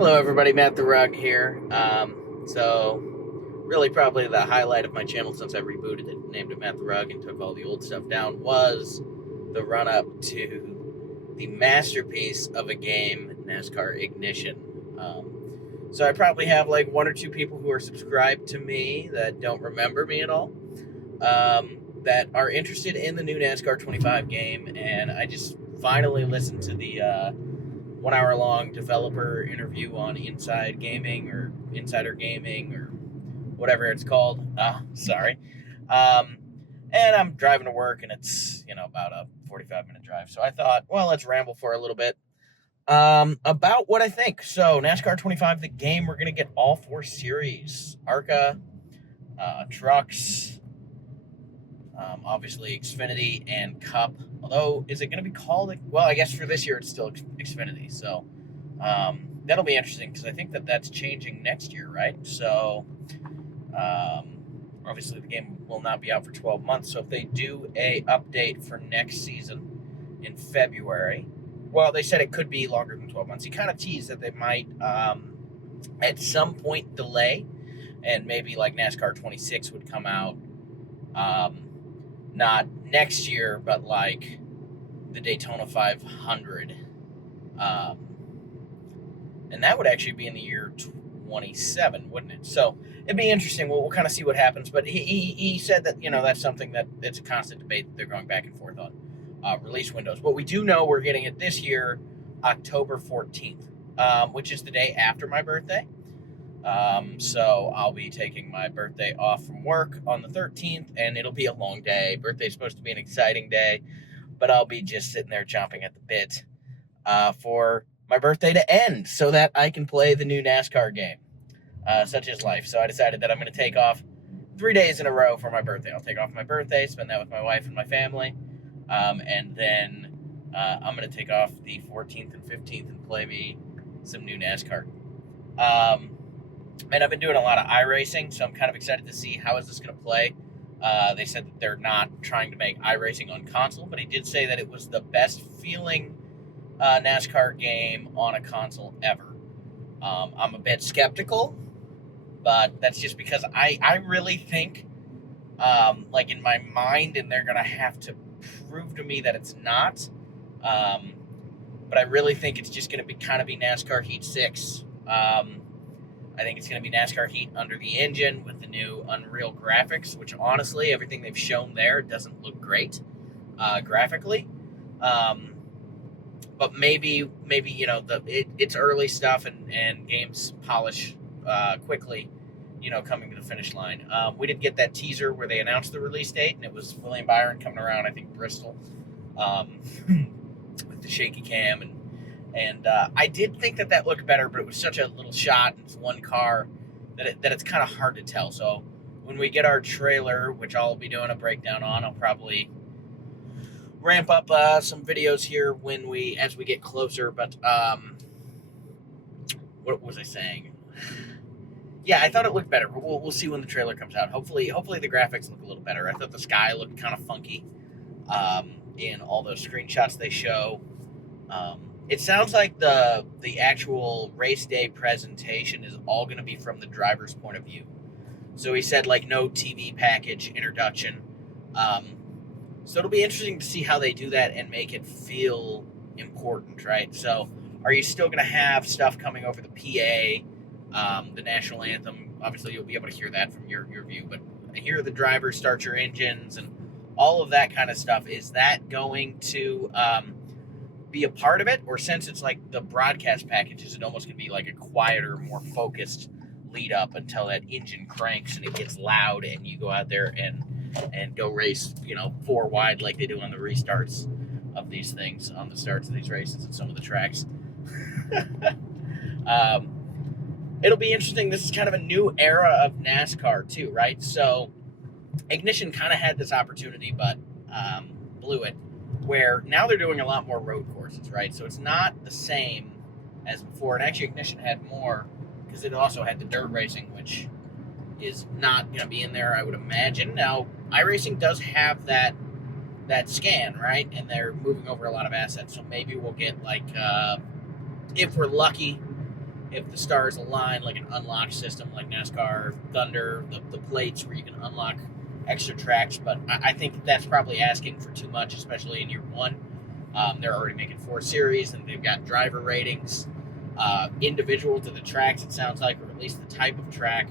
Hello, everybody. Matt the Rug here. Really, probably the highlight of my channel since I rebooted it, named it Matt the Rug, and took all the old stuff down, was the run up to the masterpiece of a game, NASCAR Ignition. So I probably have like one or two people who are subscribed to me that don't remember me at all, that are interested in the new NASCAR 25 game, and I just finally listened to the 1 hour long developer interview on Inside Gaming or Insider Gaming or whatever it's called. Sorry. Um, and I'm driving to work, and it's about a 45-minute drive. So I thought, well, let's ramble for a little bit about what I think. So NASCAR 25, the game, we're gonna get all four series: ARCA, trucks, obviously Xfinity and Cup. Although, is it going to be called? Well, I guess for this year it's still Xfinity. So that'll be interesting because I think that's changing next year, right? So obviously the game will not be out for 12 months. So if they do a update for next season in February, well, they said it could be longer than 12 months. He kind of teased that they might at some point delay, and maybe like NASCAR 26 would come out. Not next year, but like the Daytona 500. And that would actually be in the year 27, wouldn't it? So it'd be interesting. We'll kind of see what happens. But he said that, that's something that it's a constant debate that they're going back and forth on release windows. But we do know we're getting it this year, October 14th, which is the day after my birthday. So I'll be taking my birthday off from work on the 13th, and it'll be a long day. Birthday's supposed to be an exciting day, but I'll be just sitting there chomping at the bit for my birthday to end so that I can play the new NASCAR game. Such is life. So I decided that I'm going to take off 3 days in a row for my birthday. I'll take off my birthday, spend that with my wife and my family, and then I'm going to take off the 14th and 15th and play me some new NASCAR. And I've been doing a lot of iRacing, so I'm kind of excited to see how is this going to play. They said that they're not trying to make iRacing on console, but he did say that it was the best feeling NASCAR game on a console ever. I'm a bit skeptical, but that's just because I really think, like in my mind, and they're going to have to prove to me that it's not, but I really think it's just going to be NASCAR Heat 6. I think it's going to be NASCAR Heat under the engine with the new Unreal graphics, which honestly, everything they've shown there doesn't look great graphically. But maybe it's early stuff and games polish quickly, coming to the finish line. We did get that teaser where they announced the release date, and it was William Byron coming around, I think, Bristol, with the shaky cam and I did think that looked better, but it was such a little shot and it's one car that it's kind of hard to tell. So when we get our trailer, which I'll be doing a breakdown on, I'll probably ramp up some videos here as we get closer. But what was I saying? Yeah, I thought it looked better, but we'll see when the trailer comes out. Hopefully the graphics look a little better. I thought the sky looked kind of funky in all those screenshots they show. It sounds like the actual race day presentation is all going to be from the driver's point of view. So he said, like, no TV package introduction. So it'll be interesting to see how they do that and make it feel important, right? So are you still going to have stuff coming over the PA, the national anthem? Obviously, you'll be able to hear that from your view, but hear the drivers start your engines and all of that kind of stuff. Is that going to be a part of it, or since it's like the broadcast package, is it almost going to be like a quieter, more focused lead up until that engine cranks and it gets loud and you go out there and go race 4 wide like they do on the restarts of these things, on the starts of these races at some of the tracks? It'll be interesting. This is kind of a new era of NASCAR too, right? So Ignition kind of had this opportunity but blew it, where now they're doing a lot more road courses, right? So it's not the same as before. And actually Ignition had more because it also had the dirt racing, which is not going to be in there, I would imagine. Now, iRacing does have that scan, right? And they're moving over a lot of assets. So maybe we'll get, like, if we're lucky, if the stars align, like an unlock system like NASCAR, Thunder, the plates where you can unlock extra tracks. But I think that's probably asking for too much, especially in year one. They're already making 4 series, and they've got driver ratings individual to the tracks, it sounds like, or at least the type of track.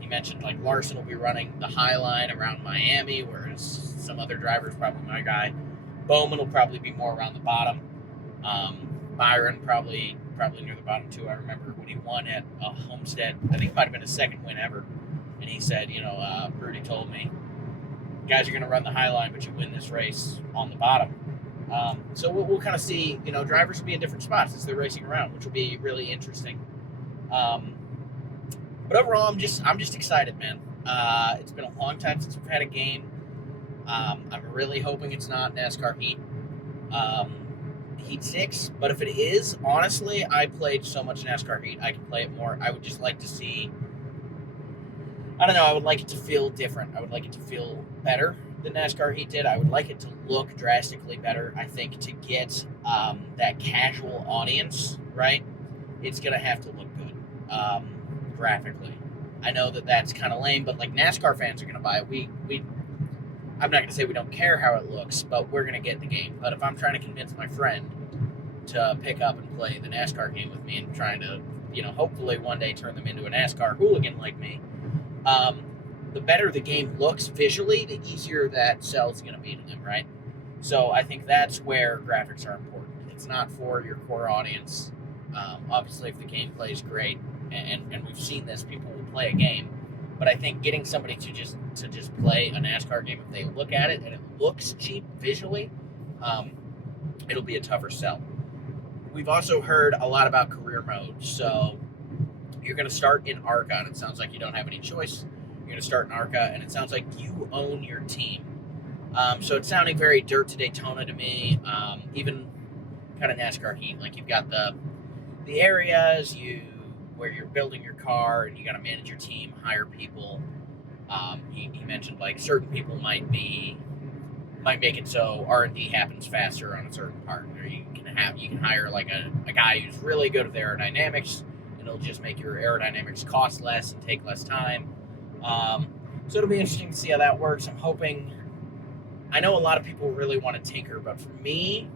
He mentioned like Larson will be running the high line around Miami, whereas some other drivers, probably my guy Bowman, will probably be more around the bottom. Byron probably near the bottom too. I remember when he won at Homestead, I think it might have been his second win ever, and he said, Rudy told me, guys are going to run the high line, but you win this race on the bottom. So we'll kind of see, drivers will be in different spots as they're racing around, which will be really interesting. But overall, I'm just excited, man. It's been a long time since we've had a game. I'm really hoping it's not NASCAR Heat. Heat 6, but if it is, honestly, I played so much NASCAR Heat, I can play it more. I would just like to see, I don't know, I would like it to feel different. I would like it to feel better than NASCAR Heat did. I would like it to look drastically better. I think to get that casual audience, right, it's going to have to look good graphically. I know that that's kind of lame, but like NASCAR fans are going to buy it. I'm not going to say we don't care how it looks, but we're going to get the game. But if I'm trying to convince my friend to pick up and play the NASCAR game with me and trying to, hopefully one day turn them into a NASCAR hooligan like me, the better the game looks visually, the easier that sell is going to be to them, right? So I think that's where graphics are important. It's not for your core audience. Obviously, if the gameplay is great, and we've seen this, people will play a game. But I think getting somebody to just play a NASCAR game, if they look at it and it looks cheap visually, it'll be a tougher sell. We've also heard a lot about career mode. So you're going to start in ARCA, and it sounds like you don't have any choice. You're going to start in ARCA, and it sounds like you own your team. So it's sounding very Dirt to Daytona to me, even kind of NASCAR Heat. Like you've got the areas where you're building your car, and you got to manage your team, hire people. He mentioned like certain people might make it so R&D happens faster on a certain part. Or you can hire like a guy who's really good at aerodynamics, and it'll just make your aerodynamics cost less and take less time. So it'll be interesting to see how that works. I'm hoping. I know a lot of people really want to tinker, but for me,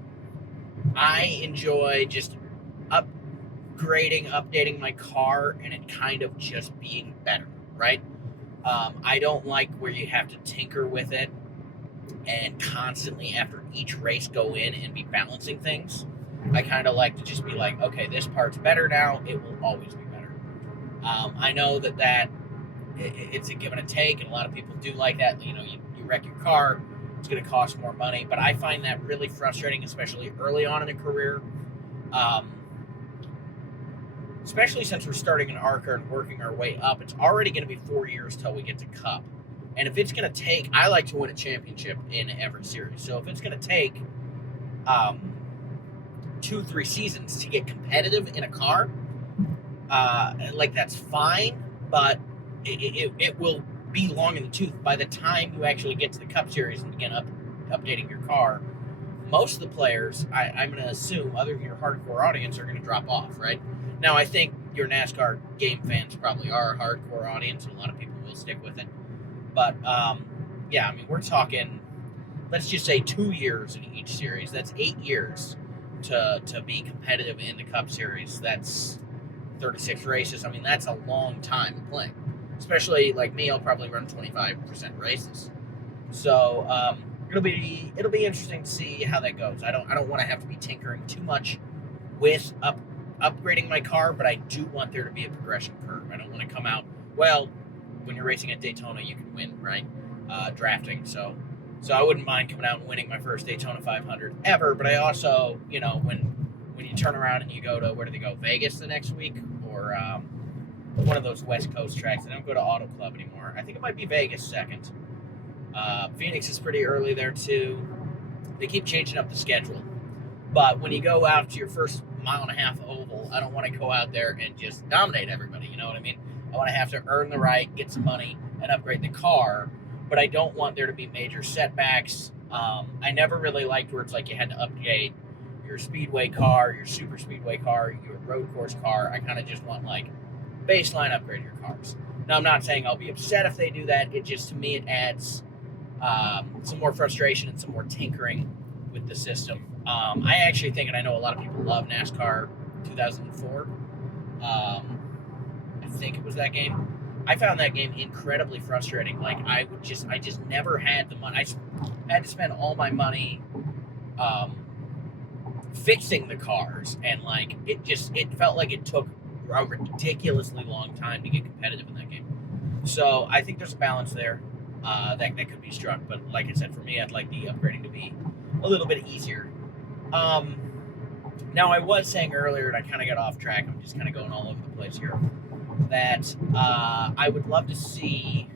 I enjoy just updating my car, and it kind of just being better, right? I don't like where you have to tinker with it and constantly after each race go in and be balancing things. I kind of like to just be like, okay, this part's better now, it will always be better. I know that it's a give and a take, and a lot of people do like that. You wreck your car, it's going to cost more money, but I find that really frustrating, especially early on in a career. Especially since we're starting an ARCA and working our way up. It's already going to be 4 years till we get to Cup. And if it's going to take, I like to win a championship in every series. So if it's going to take 2-3 seasons to get competitive in a car, that's fine, but it will be long in the tooth. By the time you actually get to the Cup Series and begin updating your car, most of the players, I'm going to assume, other than your hardcore audience, are going to drop off, right? Now, I think your NASCAR game fans probably are a hardcore audience, and a lot of people will stick with it. But, we're talking, let's just say 2 years in each series. That's 8 years to be competitive in the Cup Series. That's 36 races. I mean, that's a long time of playing. Especially, like me, I'll probably run 25% races. So, it'll be interesting to see how that goes. I don't want to have to be tinkering too much with upgrading my car, but I do want there to be a progression curve. I don't want to come out, well, when you're racing at Daytona, you can win, right? Drafting. So I wouldn't mind coming out and winning my first Daytona 500 ever, but I also, when you turn around and you go to, where do they go, Vegas the next week? Or one of those West Coast tracks. They don't go to Auto Club anymore. I think it might be Vegas second. Phoenix is pretty early there, too. They keep changing up the schedule. But when you go out to your first 1.5 mile oval, I don't want to go out there and just dominate everybody, you know what I mean? I want to have to earn the right, get some money, and upgrade the car, but I don't want there to be major setbacks. I never really liked where it's like you had to update your speedway car, your super speedway car, your road course car. I kind of just want like baseline upgrade your cars. Now, I'm not saying I'll be upset if they do that. It just, to me, it adds some more frustration and some more tinkering with the system. I actually think, and I know a lot of people love NASCAR 2004. I think it was that game. I found that game incredibly frustrating. Like I just never had the money. I had to spend all my money fixing the cars, and like it felt like it took a ridiculously long time to get competitive in that game. So I think there's a balance there that could be struck. But like I said, for me, I'd like the upgrading to be a little bit easier. Now, I was saying earlier, and I kind of got off track. I'm just kind of going all over the place here. That I would love to see.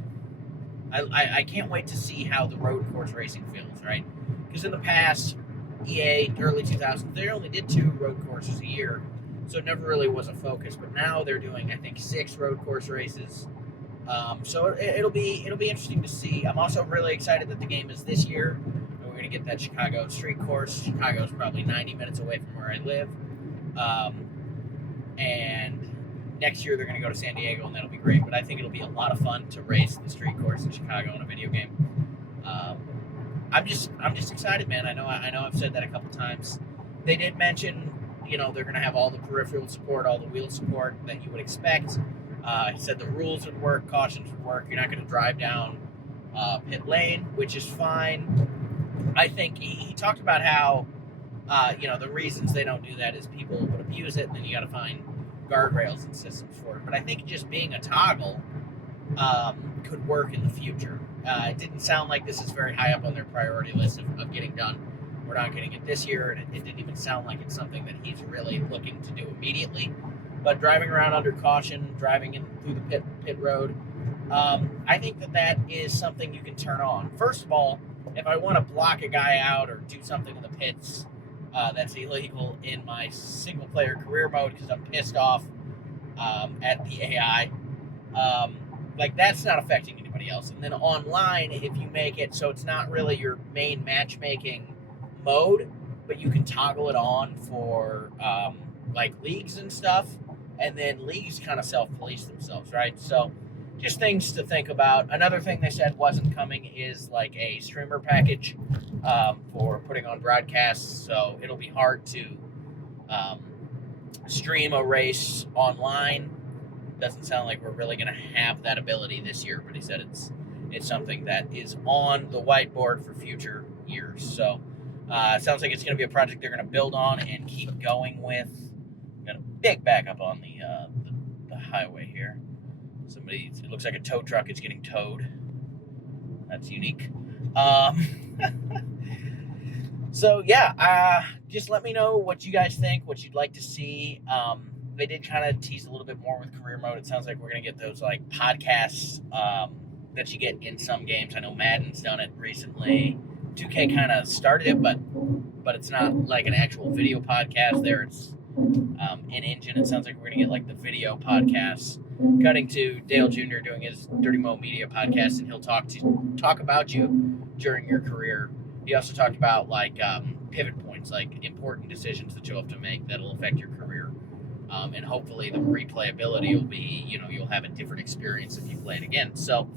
I can't wait to see how the road course racing feels, right? Because in the past, EA, early 2000s, they only did 2 road courses a year, so it never really was a focus. But now they're doing, I think, 6 road course races. So it'll be interesting to see. I'm also really excited that the game is this year. We're going to get that Chicago street course. Chicago's probably 90 minutes away from where I live. And next year they're going to go to San Diego, and that'll be great. But I think it'll be a lot of fun to race the street course in Chicago in a video game. I'm just excited, man. I know I've said that a couple times. They did mention, they're going to have all the peripheral support, all the wheel support that you would expect. He said the rules would work, cautions would work. You're not going to drive down pit lane, which is fine. I think he talked about how, the reasons they don't do that is people would abuse it, and then you got to find guardrails and systems for it. But I think just being a toggle could work in the future. It didn't sound like this is very high up on their priority list of getting done. We're not getting it this year, and it didn't even sound like it's something that he's really looking to do immediately. But driving around under caution, driving in through the pit road, I think that is something you can turn on. First of all, if I want to block a guy out or do something in the pits that's illegal in my single-player career mode because I'm pissed off at the AI, that's not affecting anybody else. And then online, if you make it so it's not really your main matchmaking mode, but you can toggle it on for leagues and stuff, and then leagues kind of self-police themselves, right? So just things to think about. Another thing they said wasn't coming is like a streamer package for putting on broadcasts, so it'll be hard to stream a race online. Doesn't sound like we're really going to have that ability this year, but he said it's something that is on the whiteboard for future years. So it sounds like it's going to be a project they're going to build on and keep going with. Got a big backup on the highway here. It looks like a tow truck is getting towed. That's unique. So yeah, just let me know what you guys think, what you'd like to see. They did kind of tease a little bit more with career mode. It sounds like we're going to get those like podcasts that you get in some games. I know Madden's done it recently. 2K kind of started it, but it's not like an actual video podcast there. It's in engine. It sounds like we're going to get like the video podcasts. Cutting to Dale Jr. doing his Dirty Mo Media podcast, and he'll talk about you during your career. He also talked about like pivot points, like important decisions that you'll have to make that'll affect your career. And hopefully the replayability will be, you'll have a different experience if you play it again. So,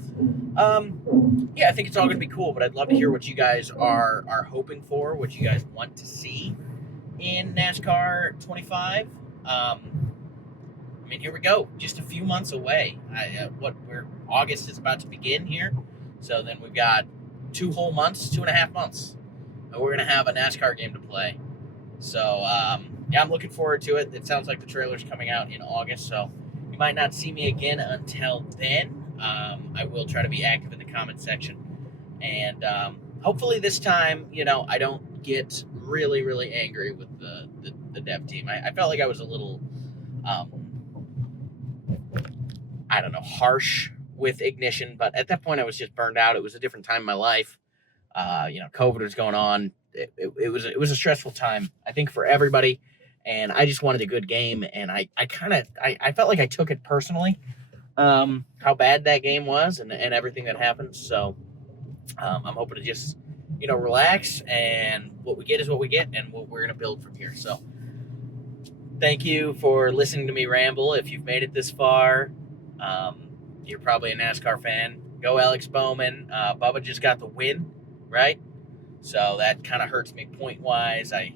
I think it's all going to be cool, but I'd love to hear what you guys are hoping for, what you guys want to see in NASCAR 25. Here we go, just a few months away. August is about to begin here. So then we've got 2.5 months. And we're going to have a NASCAR game to play. So, I'm looking forward to it. It sounds like the trailer's coming out in August, so you might not see me again until then. I will try to be active in the comment section. And hopefully this time, I don't get really, really angry with the dev team. I felt like I was a little, harsh with Ignition, but at that point I was just burned out. It was a different time in my life. COVID was going on. It was a stressful time, I think, for everybody. And I just wanted a good game, and I felt like I took it personally, how bad that game was and everything that happened. So I'm hoping to just relax, and what we get is what we get, and what we're going to build from here. So thank you for listening to me ramble. If you've made it this far, you're probably a NASCAR fan. Go Alex Bowman. Bubba just got the win, right? So that kind of hurts me point-wise. I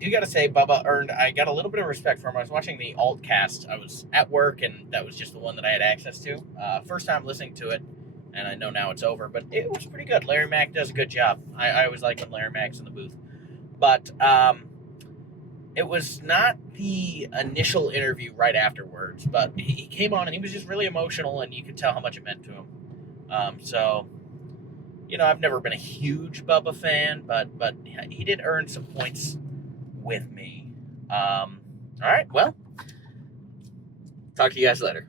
do got to say, Bubba I got a little bit of respect for him. I was watching the alt cast. I was at work, and that was just the one that I had access to. First time listening to it, and I know now it's over, but it was pretty good. Larry Mack does a good job. I always like when Larry Mack's in the booth. But it was not the initial interview right afterwards, but he came on, and he was just really emotional, and you could tell how much it meant to him. So, I've never been a huge Bubba fan, but he did earn some points with me. All right, well, talk to you guys later.